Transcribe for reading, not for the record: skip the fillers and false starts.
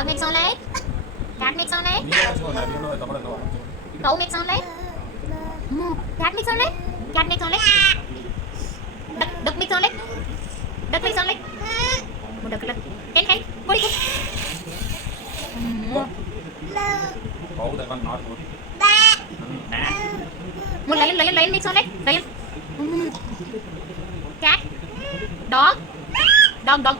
Dog make sound like. Cat make sound like. Cow make sound like. Cat make sound like. Cat make sound like. Duck make sound like. Duck make sound like. Một đợt lên. Kén kén. Vô đi. Cổ tại con nói thôi. Một lion make sound like. Lion. Cat. Dog. Dog.